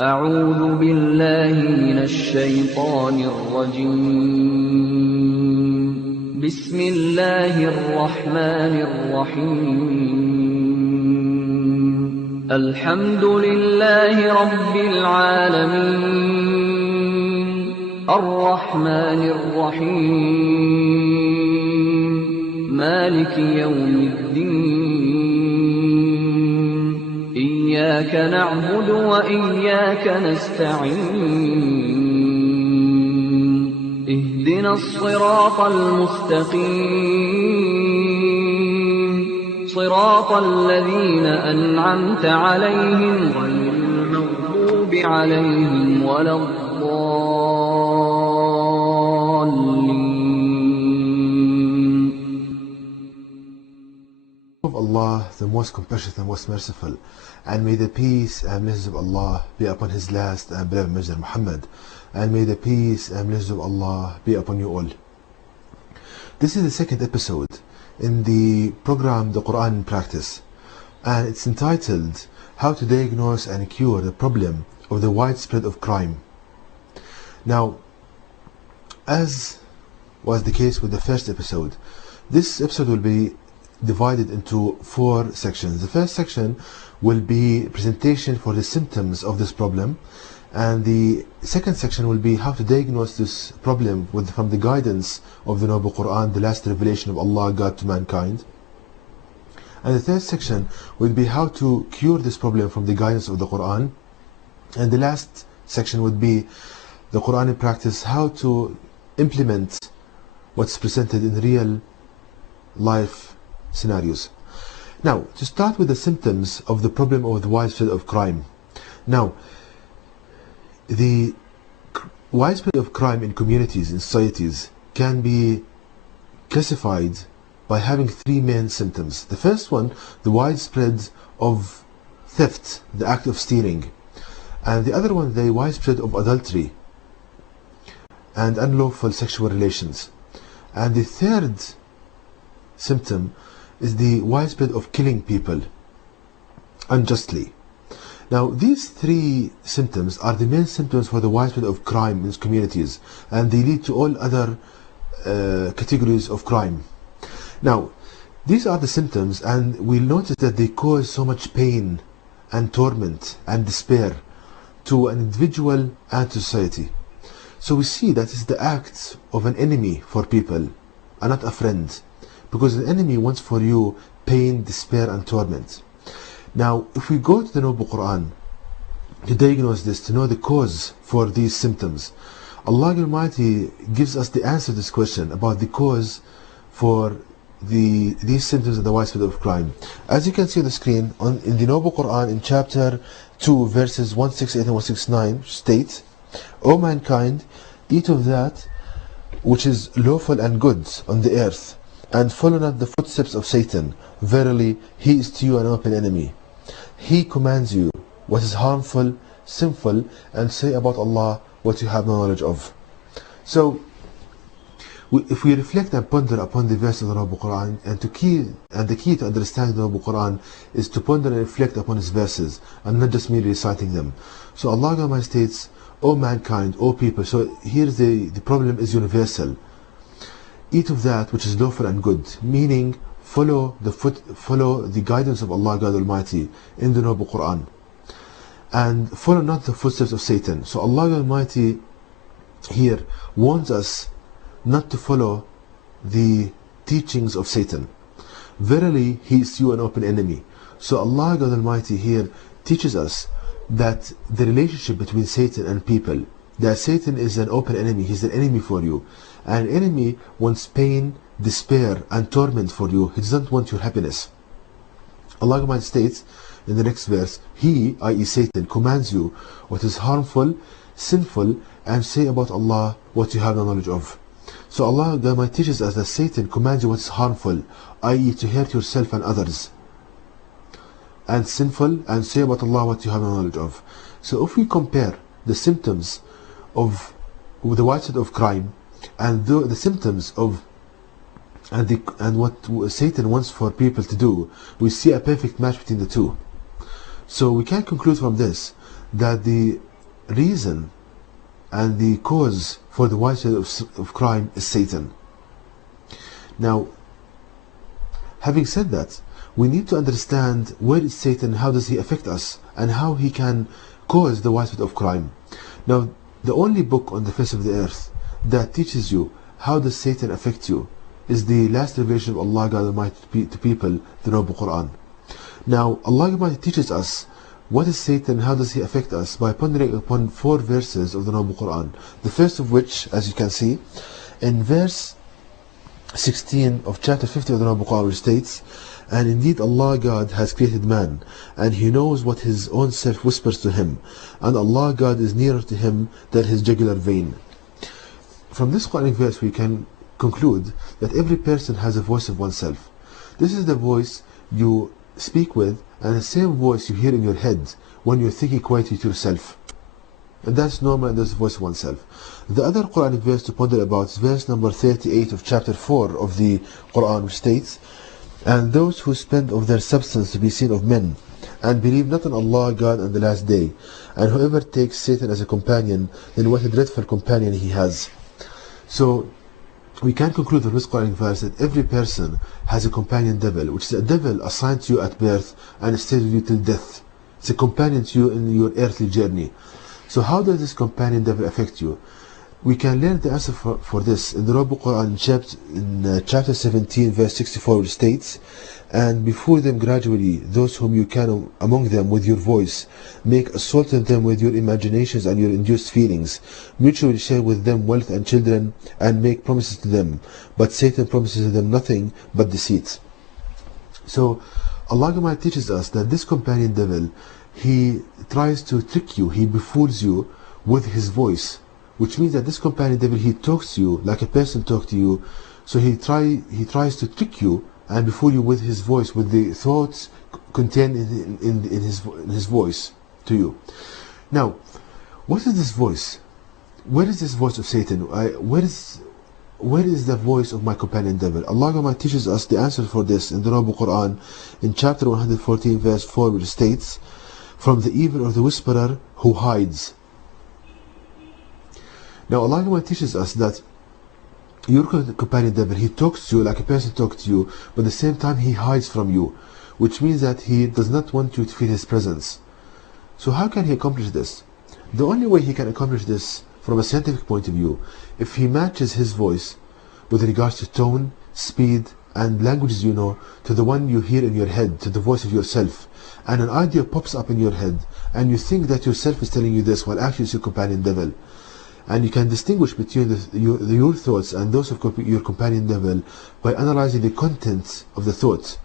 أعوذ بالله من الشيطان الرجيم. بسم الله الرحمن الرحيم. الحمد لله رب العالمين. الرحمن الرحيم. مالك يوم الدين. إياك نعبد وإياك نستعين. اهدنا الصراط المستقيم. صراط الذين أنعمت عليهم غير المغضوب عليهم ولا الضالين. Of Allah, the most compassionate and most merciful, and may the peace and blessings of Allah be upon His last and beloved Messenger Muhammad, and may the peace and blessings of Allah be upon you all. This is the second episode in the program The Qur'an in Practice, and it's entitled How to Diagnose and Cure the Problem of the Widespread of Crime. Now, as was the case with the first episode, this episode will be divided into 4 sections. The first section will be presentation for the symptoms of this problem, and the second section will be how to diagnose this problem from the guidance of the Noble Qur'an, the last revelation of Allah, God to mankind. And the third section will be how to cure this problem from the guidance of the Qur'an. And the last section would be the Qur'an in practice, how to implement what's presented in real life scenarios. Now, to start with the symptoms of the problem of the widespread of crime. Now, the widespread of crime in communities, in societies, can be classified by having 3 main symptoms. The first one, the widespread of theft, the act of stealing. And the other one, the widespread of adultery and unlawful sexual relations. And the third symptom is the widespread of killing people unjustly. Now, these 3 symptoms are the main symptoms for the widespread of crime in communities, and they lead to all other categories of crime. Now, these are the symptoms, and we'll notice that they cause so much pain and torment and despair to an individual and to society. So we see that it's the act of an enemy for people and not a friend, because an enemy wants for you pain, despair and torment. Now, if we go to the Noble Qur'an to diagnose this, to know the cause for these symptoms, Allah Almighty gives us the answer to this question about the cause for these symptoms of the widespread of crime. As you can see on the screen, in the Noble Qur'an, in chapter 2, verses 168 and 169, states, O mankind, eat of that which is lawful and good on the earth, and follow not the footsteps of Satan. Verily, he is to you an open enemy. He commands you what is harmful, sinful, and say about Allah what you have no knowledge of. So, if we reflect and ponder upon the verse of the Noble Qur'an, and the key to understanding the Noble Qur'an is to ponder and reflect upon its verses, and not just merely reciting them. So Allah Almighty states, O mankind, O people. So here's the problem is universal. Eat of that which is lawful and good, meaning follow the guidance of Allah God Almighty in the Noble Qur'an, and follow not the footsteps of Satan. So Allah Almighty here warns us not to follow the teachings of Satan. Verily, he is to you an open enemy. So Allah God Almighty here teaches us that the relationship between Satan and people, that Satan is an open enemy, he's an enemy for you. An enemy wants pain, despair and torment for you. He doesn't want your happiness. Allah Almighty states in the next verse, he, i.e. Satan, commands you what is harmful, sinful, and say about Allah what you have no knowledge of. So Allah Almighty teaches us that Satan commands you what is harmful, i.e. to hurt yourself and others, and sinful, and say about Allah what you have no knowledge of. So if we compare the symptoms of the widespread of crime and the symptoms of and what Satan wants for people to do, we see a perfect match between the two. So we can conclude from this that the reason and the cause for the widespread of crime is Satan. Now, having said that, we need to understand where is Satan, how does he affect us, and how he can cause the widespread of crime. Now, the only book on the face of the earth that teaches you how does Satan affect you is the last revelation of Allah God Almighty to people, the Noble Qur'an. Now, Allah Almighty teaches us what is Satan, how does he affect us, by pondering upon 4 verses of the Noble Qur'an. The first of which, as you can see, in verse 16 of chapter 50 of the Noble Qur'an, which states, "And indeed Allah God has created man, and he knows what his own self whispers to him, and Allah God is nearer to him than his jugular vein." From this Quranic verse we can conclude that every person has a voice of oneself. This is the voice you speak with, and the same voice you hear in your head when you're thinking quietly to yourself. And that's normal, and that's the voice of oneself. The other Quranic verse to ponder about is verse number 38 of chapter 4 of the Quran, which states, "And those who spend of their substance to be seen of men, and believe not in Allah God and the last day, and whoever takes Satan as a companion, then what a dreadful companion he has." So we can conclude from this Quranic verse that every person has a companion devil, which is a devil assigned to you at birth and stays with you till death. It's a companion to you in your earthly journey. So how does this companion devil affect you? We can learn the answer for this in the Noble Quran in chapter 17 verse 64, which states, "And before them gradually those whom you can among them with your voice, make assault on them with your imaginations and your induced feelings, mutually share with them wealth and children, and make promises to them, but Satan promises them nothing but deceit." So Allah Almighty teaches us that this companion devil, he tries to trick you, he befools you with his voice, which means that this companion devil, he talks to you like a person talks to you. So he tries to trick you and befool you with his voice, with the thoughts contained in his voice to you. Now, what is this voice? Where is this voice of Satan? Where is the voice of my companion devil? Allah Almighty teaches us the answer for this in the Noble Quran in chapter 114 verse 4, which states, "From the evil of the whisperer who hides." Now Allah Almighty teaches us that your companion devil, he talks to you like a person talks to you, but at the same time he hides from you, which means that he does not want you to feel his presence. So how can he accomplish this? The only way he can accomplish this from a scientific point of view, if he matches his voice with regards to tone, speed, and languages you know, to the one you hear in your head, to the voice of yourself, and an idea pops up in your head, and you think that yourself is telling you this, while actually it's your companion devil. And you can distinguish between your thoughts and those of your companion devil by analyzing the contents of the thought.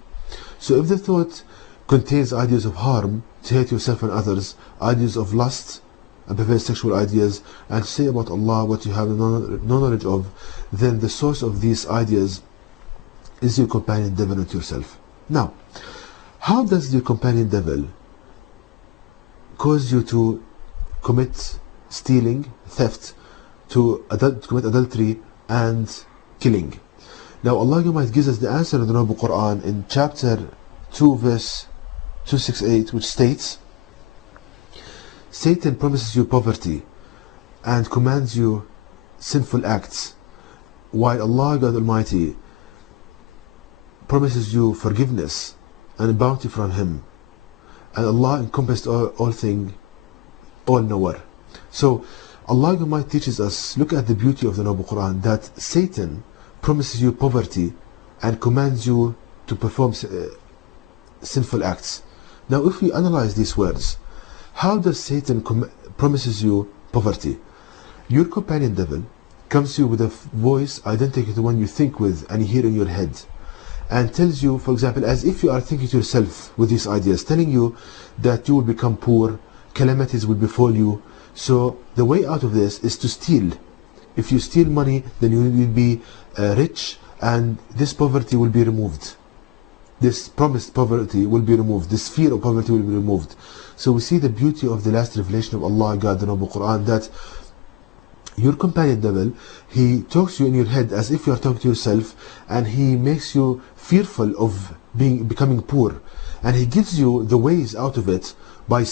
So if the thought contains ideas of harm, to hate yourself and others, ideas of lust and perverse sexual ideas, and to say about Allah what you have no knowledge of, then the source of these ideas is your companion devil, not yourself. Now, how does your companion devil cause you to commit stealing, theft, to commit adultery and killing? Now Allah Almighty gives us the answer in the Noble Quran in chapter 2 verse 268, which states, "Satan promises you poverty and commands you sinful acts, while Allah God Almighty promises you forgiveness and bounty from him, and Allah encompassed all things, all knower." So Allah Almighty teaches us, look at the beauty of the Noble Quran, that Satan promises you poverty and commands you to perform sinful acts. Now if we analyze these words, how does Satan promises you poverty? Your companion devil comes to you with a voice identical to the one you think with and you hear in your head, and tells you, for example, as if you are thinking to yourself with these ideas, telling you that you will become poor, calamities will befall you. So the way out of this is to steal. If you steal money, then you will be rich, and this poverty will be removed. This promised poverty will be removed. This fear of poverty will be removed. So we see the beauty of the last revelation of Allah God, the Noble Quran, that your companion devil, he talks to you in your head as if you are talking to yourself, and he makes you fearful of becoming poor, and he gives you the ways out of it by